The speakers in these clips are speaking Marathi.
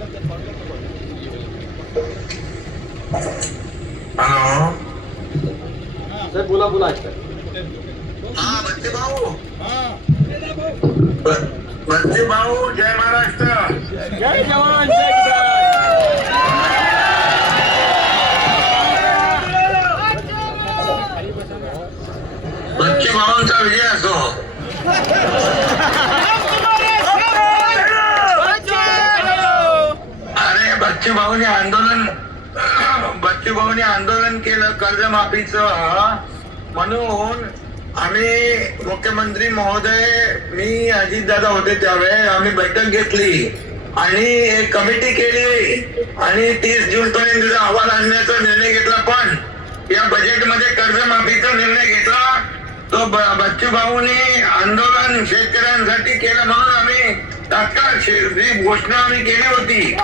हॅलो सर बोला बोला. हा बच्चे भाऊ. बच्चे भाऊ जय महाराष्ट्र. जय जवान जय किसान. बच्चे भाऊंचा विजय असो. अरे बच्चे भाऊने आंदोलन केलं कर्जमाफीचं, म्हणून आम्ही मुख्यमंत्री महोदय, मी अजितदादा होते त्यावेळेस आम्ही बैठक घेतली आणि एक कमिटी केली आणि 30 जून पर्यंत अहवाल आणण्याचा निर्णय घेतला. पण या बजेटमध्ये कर्जमाफीचा निर्णय घेतला तो बच्चू भाऊनी आंदोलन शेतकऱ्यांसाठी केलं, म्हणून आम्ही तात्काळ जी घोषणा आम्ही केली होती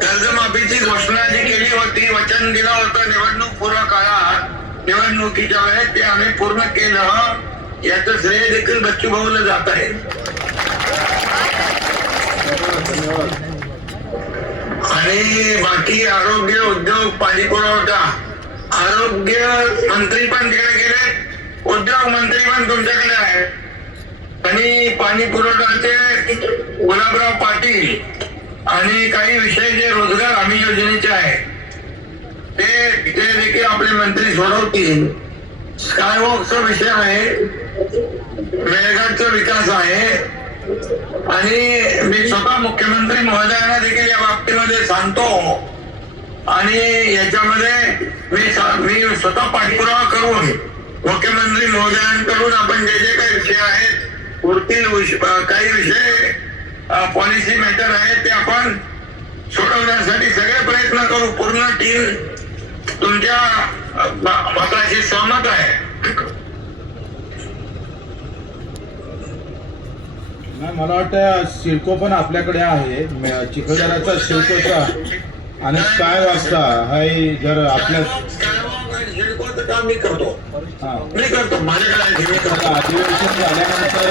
कर्जमाफीची घोषणा जी केली होती, वचन दिलं होतं निवडणूक पूर्व काळात, निवडणुकीच्या वेळेस ते आम्ही पूर्ण केलं. याचं श्रेय देखील बच्चू भाऊला जात आहे. आणि बाकी आरोग्य, उद्योग, पाणी पुरवठा, आरोग्य मंत्री पण तिकडे गेले, उद्योग मंत्री पण तुमच्याकडे आहे आणि पाणी पुरवठ्याचे गुलाबराव पाटील आणि काही विषय जे रोजगार हमी योजनेचे आहे ते देखील आपले मंत्री सोडवतील. स्कायवॉकचा विषय आहे, मेळघाटचा विकास आहे आणि मी स्वतः मुख्यमंत्री महोदयांना देखील या बाबतीमध्ये सांगतो आणि याच्यामध्ये मी स्वतः पाठपुरावा करून मुख्यमंत्री महोदयांकडून आपण जे जे काही विषय आहेत, पुढील काही विषय पॉलिसी मॅटर आहे ते आपण सोडवण्यासाठी सगळे प्रयत्न करू. पूर्ण टीम तुमच्या मताशी सहमत आहे. मला वाटतं सिडको पण आपल्याकडे आहे, चिखलदराचा सिडकोचा आणि स्काय वाजता हाय. जर आपल्या सिडकोचं काम मी करतो माझ्याकडे अधिवेशन झाल्यानंतर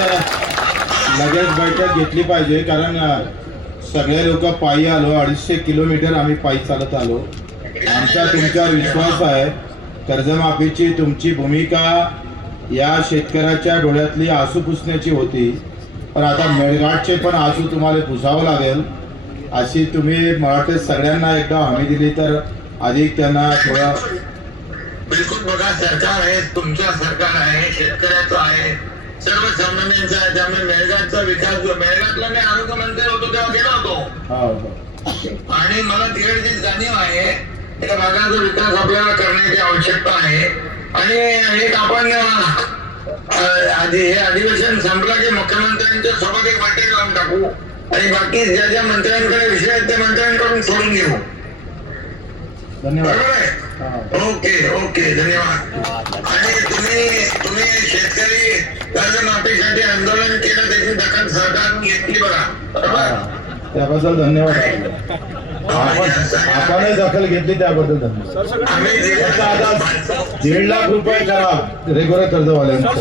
लगेच बैठक घेतली पाहिजे, कारण सगळे लोक पायी आलो, 250 किलोमीटर आम्ही पायी चालत आलो. आमचा तुमच्यावर विश्वास आहे. कर्जमाफीची तुमची भूमिका या शेतकऱ्याच्या डोळ्यातली आसू पुसण्याची होती, पण आता मेळघाटचे पण आसू तुम्हाला पुसावं लागेल. अशी तुम्ही मराठीत सगळ्यांना एकदा हमी दिली तर अधिक त्यांना थोडा. बिलकुल. बघा, सरकार आहे, तुमचं सरकार आहे, शेतकऱ्याचं आहे, सर्वसामान्यांचा आहे. त्यामुळे मेळघाटचा विकास, मेळघाटला मी आरोग्य मंत्री होतो तेव्हा गेलो होतो आणि मला तिकडची जाणीव आहे त्या भागाचा विकास आपल्याला करण्याची आवश्यकता आहे. आणि एक आपण हे अधिवेशन संपलं की मुख्यमंत्र्यांच्या सोबत एक बैठक लावून टाकू आणि बाकी ज्या ज्या मंत्र्यांकडे विषय आहेत त्या मंत्र्यांकडून सोडून घेऊ. धन्यवाद. ओके ओके, धन्यवाद. आणि तुम्ही शेतकरी कर्जमाफीसाठी आंदोलन केलं, त्याची दखल सरकारने घेतली बघा, बरोबर? त्याबद्दल धन्यवाद. आपणही दखल घेतली त्याबद्दल धन्यवाद. आम्ही 1.5 लाख रुपये करा रेग्युलर कर्जवाल्यांना.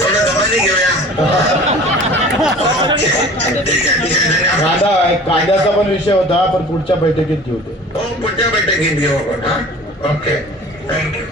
थोडं दबाणी घेऊया. कायद्याचा पण विषय होता, पण पुढच्या बैठकीत घेऊ. पुढच्या बैठकीत घेऊ आपण. Okay, thank you.